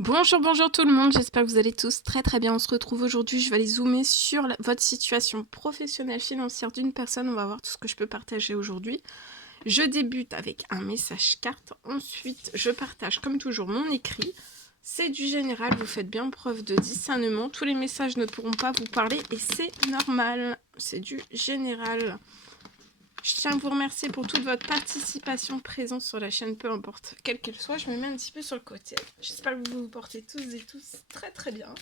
Bonjour, bonjour tout le monde, j'espère que vous allez tous très très bien. On se retrouve aujourd'hui, je vais aller zoomer sur votre situation professionnelle financière d'une personne. On va voir tout ce que je peux partager aujourd'hui. Je débute avec un message carte, ensuite je partage comme toujours mon écrit. C'est du général, vous faites bien preuve de discernement. Tous les messages ne pourront pas vous parler et c'est normal, c'est du général. Je tiens à vous remercier pour toute votre participation, présence sur la chaîne, peu importe quelle qu'elle soit. Je me mets un petit peu sur le côté. J'espère que vous vous portez tous et tous très très bien.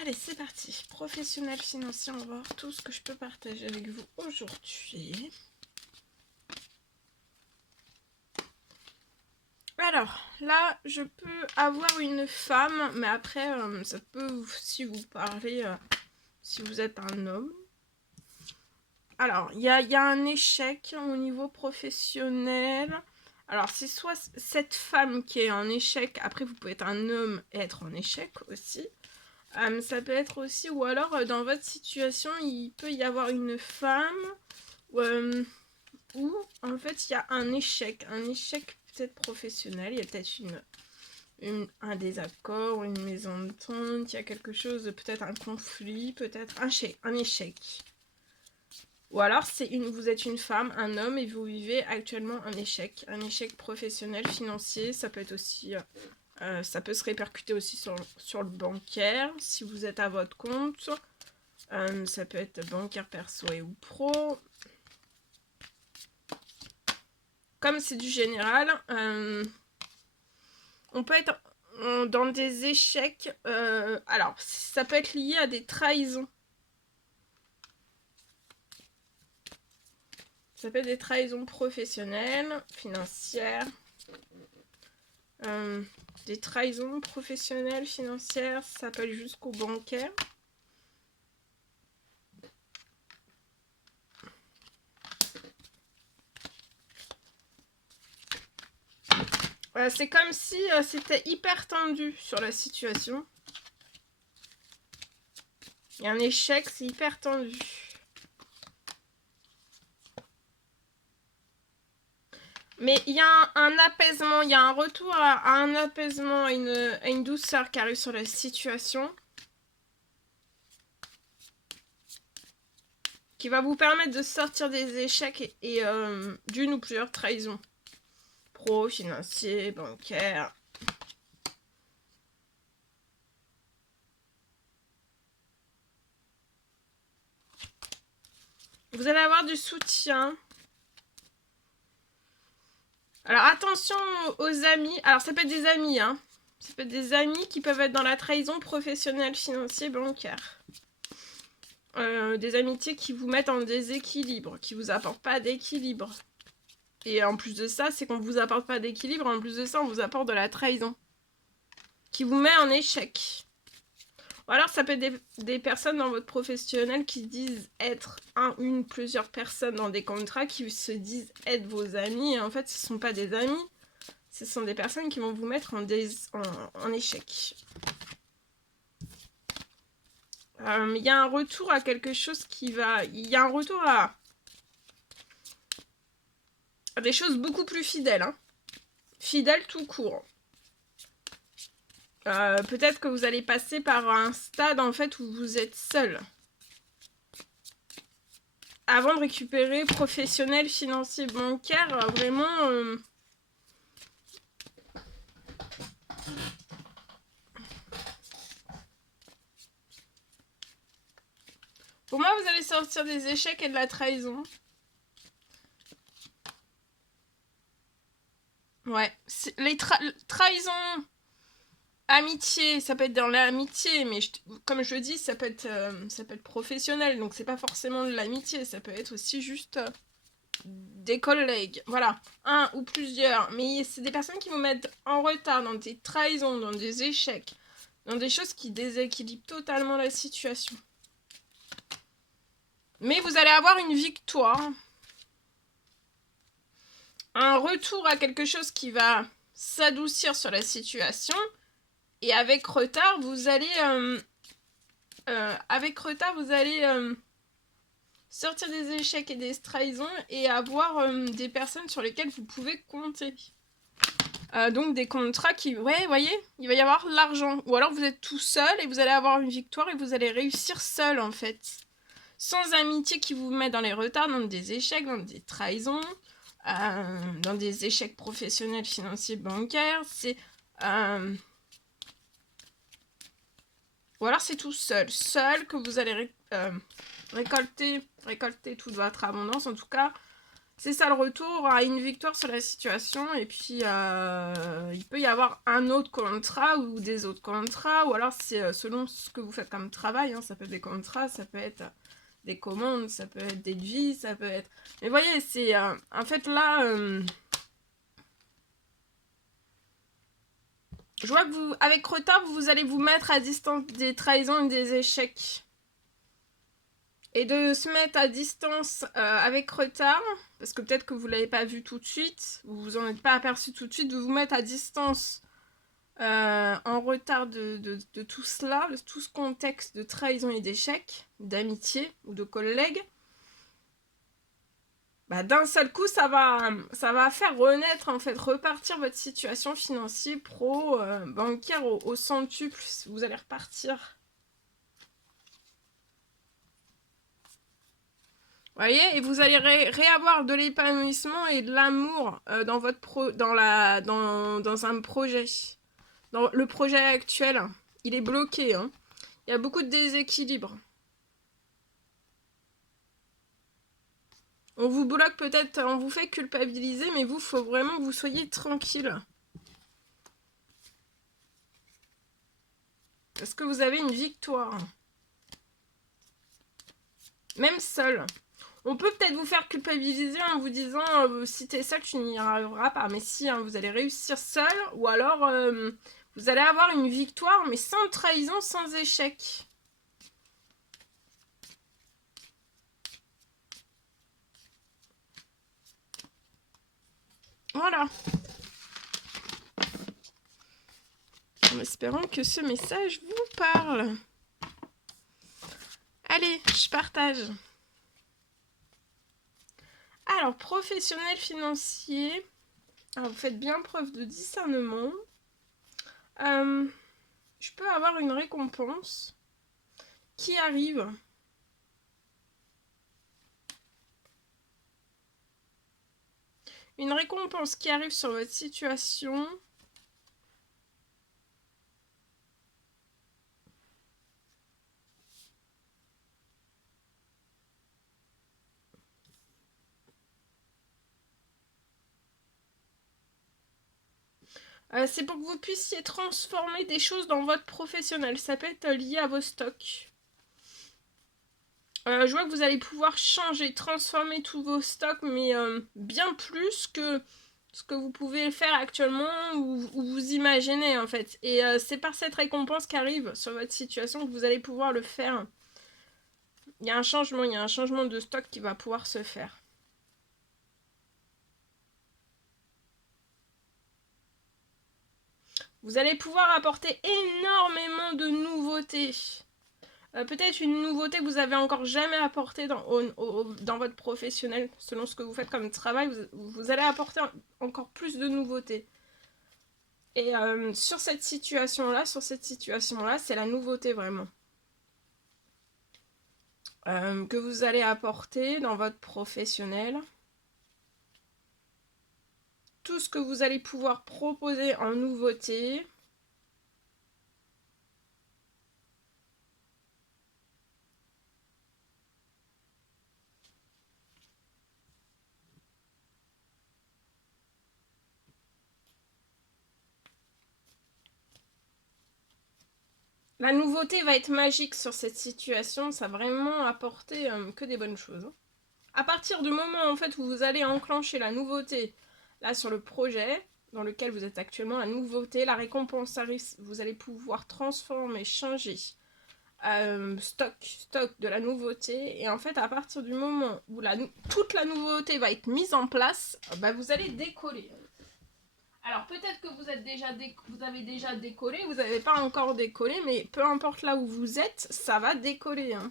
Allez, c'est parti. Professionnel financier, on va voir tout ce que je peux partager avec vous aujourd'hui. Alors, là, je peux avoir une femme, mais après, ça peut aussi vous parler si vous êtes un homme. Alors, il y a un échec au niveau professionnel. Alors, c'est soit cette femme qui est en échec, après vous pouvez être un homme et être en échec aussi. Ça peut être aussi, ou alors dans votre situation, il peut y avoir une femme où en fait il y a un échec peut-être professionnel, il y a peut-être un désaccord, une mésentente, il y a quelque chose, peut-être un conflit, peut-être un échec. Ou alors vous êtes une femme, un homme et vous vivez actuellement un échec professionnel, financier. Ça peut être aussi, ça peut se répercuter aussi sur le bancaire si vous êtes à votre compte. Ça peut être bancaire perso et ou pro. Comme c'est du général, on peut être dans des échecs. Alors, ça peut être lié à des trahisons. Ça peut être des trahisons professionnelles, financières. Des trahisons professionnelles, financières, ça peut aller jusqu'au bancaire. C'est comme si c'était hyper tendu sur la situation. Il y a un échec, c'est hyper tendu. Mais il y a un apaisement, il y a un retour à un apaisement, à une douceur qui arrive sur la situation. Qui va vous permettre de sortir des échecs et d'une ou plusieurs trahisons. Pro, financier, bancaire. Vous allez avoir du soutien. Alors attention aux amis. Alors ça peut être des amis, hein. Ça peut être des amis qui peuvent être dans la trahison professionnelle, financière, bancaire. Des amitiés qui vous mettent en déséquilibre, qui vous apportent pas d'équilibre. Et en plus de ça, c'est qu'on vous apporte pas d'équilibre. En plus de ça, on vous apporte de la trahison. Qui vous met en échec. Ou alors ça peut être des personnes dans votre professionnel qui disent être plusieurs personnes dans des contrats qui se disent être vos amis. Et en fait, ce ne sont pas des amis. Ce sont des personnes qui vont vous mettre en échec. Il y a un retour à quelque chose qui va... Il y a un retour à des choses beaucoup plus fidèles. Hein. Fidèles tout court. Peut-être que vous allez passer par un stade en fait où vous êtes seul. Avant de récupérer professionnel, financier, bancaire, vraiment... Pour moi, vous allez sortir des échecs et de la trahison. Ouais. Les trahisons, amitié, ça peut être dans l'amitié, mais comme je dis, ça peut être professionnel, donc c'est pas forcément de l'amitié, ça peut être aussi juste des collègues. Voilà, un ou plusieurs. Mais c'est des personnes qui vous mettent en retard dans des trahisons, dans des échecs, dans des choses qui déséquilibrent totalement la situation. Mais vous allez avoir une victoire. Un retour à quelque chose qui va s'adoucir sur la situation. Et avec retard, vous allez... sortir des échecs et des trahisons et avoir des personnes sur lesquelles vous pouvez compter. Donc des contrats qui... Ouais, vous voyez, il va y avoir l'argent. Ou alors vous êtes tout seul et vous allez avoir une victoire et vous allez réussir seul en fait. Sans amitié qui vous met dans les retards, dans des échecs, dans des trahisons, dans des échecs professionnels, financiers, bancaires. C'est... Ou alors c'est tout seul. Seul que vous allez récolter toute votre abondance. En tout cas, c'est ça le retour à une victoire sur la situation. Et puis, il peut y avoir un autre contrat ou des autres contrats. Ou alors, c'est selon ce que vous faites comme travail. Hein. Ça peut être des contrats, ça peut être des commandes, ça peut être des devis, ça peut être... Mais voyez, c'est... en fait, là... je vois que vous, avec retard, vous allez vous mettre à distance des trahisons et des échecs. Et de se mettre à distance avec retard, parce que peut-être que vous ne l'avez pas vu tout de suite, vous vous en êtes pas aperçu tout de suite, de vous mettre à distance en retard de tout cela, de tout ce contexte de trahison et d'échec, d'amitié ou de collègues. Bah, d'un seul coup, ça va faire renaître, en fait, repartir votre situation financière, pro, bancaire au centuple. Vous allez repartir. Vous voyez, et vous allez réavoir de l'épanouissement et de l'amour dans votre dans un projet. Dans le projet actuel, il est bloqué. Hein. Il y a beaucoup de déséquilibre. On vous bloque peut-être, on vous fait culpabiliser, mais vous, il faut vraiment que vous soyez tranquille. Parce que vous avez une victoire. Même seul. On peut peut-être vous faire culpabiliser en vous disant si t'es seul, tu n'y arriveras pas. Mais si, hein, vous allez réussir seul, ou alors vous allez avoir une victoire, mais sans trahison, sans échec. Voilà. En espérant que ce message vous parle. Allez, je partage. Alors, professionnel financier. Alors, vous faites bien preuve de discernement. Je peux avoir une récompense qui arrive. Une récompense qui arrive sur votre situation. C'est pour que vous puissiez transformer des choses dans votre professionnel. Ça peut être lié à vos stocks. Je vois que vous allez pouvoir changer, transformer tous vos stocks, mais bien plus que ce que vous pouvez faire actuellement ou vous imaginez en fait. Et c'est par cette récompense qui arrive sur votre situation que vous allez pouvoir le faire. Il y a un changement de stock qui va pouvoir se faire. Vous allez pouvoir apporter énormément de nouveautés. Peut-être une nouveauté que vous avez encore jamais apportée dans votre professionnel, selon ce que vous faites comme travail, vous allez apporter encore plus de nouveautés. Et sur cette situation-là, c'est la nouveauté vraiment. Que vous allez apporter dans votre professionnel. Tout ce que vous allez pouvoir proposer en nouveauté. La nouveauté va être magique sur cette situation, ça va vraiment apporter que des bonnes choses. À partir du moment en fait où vous allez enclencher la nouveauté, là sur le projet dans lequel vous êtes actuellement, la nouveauté, la récompense, vous allez pouvoir transformer, changer, stock de la nouveauté. Et en fait à partir du moment où toute la nouveauté va être mise en place, bah, vous allez décoller. Alors peut-être que vous avez déjà décollé, vous n'avez pas encore décollé, mais peu importe là où vous êtes, ça va décoller. Hein.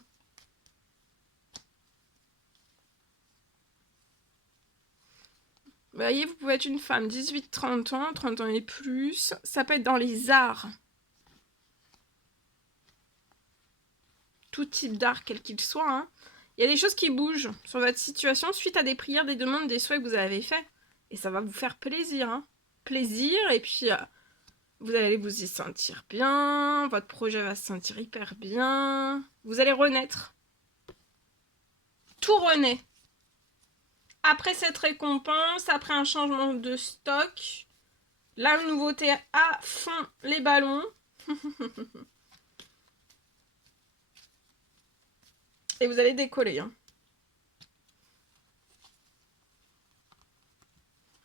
Vous voyez, vous pouvez être une femme 18-30 ans, 30 ans et plus. Ça peut être dans les arts. Tout type d'art, quel qu'il soit. Hein. Il y a des choses qui bougent sur votre situation suite à des prières, des demandes, des souhaits que vous avez faits. Et ça va vous faire plaisir. Hein. Plaisir, et puis vous allez vous y sentir bien. Votre projet va se sentir hyper bien. Vous allez renaître. Tout renaît. Après cette récompense, après un changement de stock, la nouveauté à fond, les ballons. Et vous allez décoller. Hein.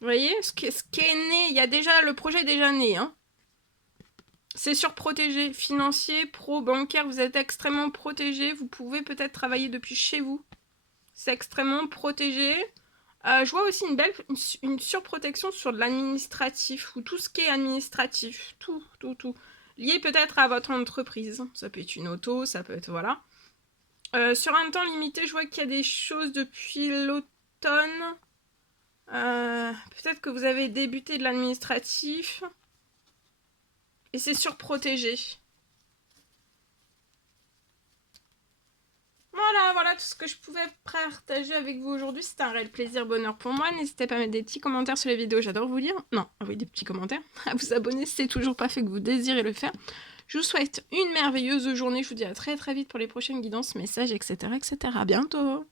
Vous voyez, ce qui est né, il y a déjà, le projet est déjà né. Hein. C'est surprotégé, financier, pro, bancaire, vous êtes extrêmement protégé. Vous pouvez peut-être travailler depuis chez vous. C'est extrêmement protégé. Je vois aussi une surprotection sur de l'administratif, ou tout ce qui est administratif, tout. Lié peut-être à votre entreprise. Ça peut être une auto, ça peut être, voilà. Sur un temps limité, je vois qu'il y a des choses depuis l'automne. Peut-être que vous avez débuté de l'administratif. Et c'est surprotégé. Voilà tout ce que je pouvais partager avec vous aujourd'hui. C'était un réel plaisir, bonheur pour moi. N'hésitez pas à mettre des petits commentaires sur les vidéos, j'adore vous lire. Non, oui, des petits commentaires. À vous abonner si c'est toujours pas fait que vous désirez le faire. Je vous souhaite une merveilleuse journée. Je vous dis à très vite pour les prochaines guidances, messages, etc. À bientôt.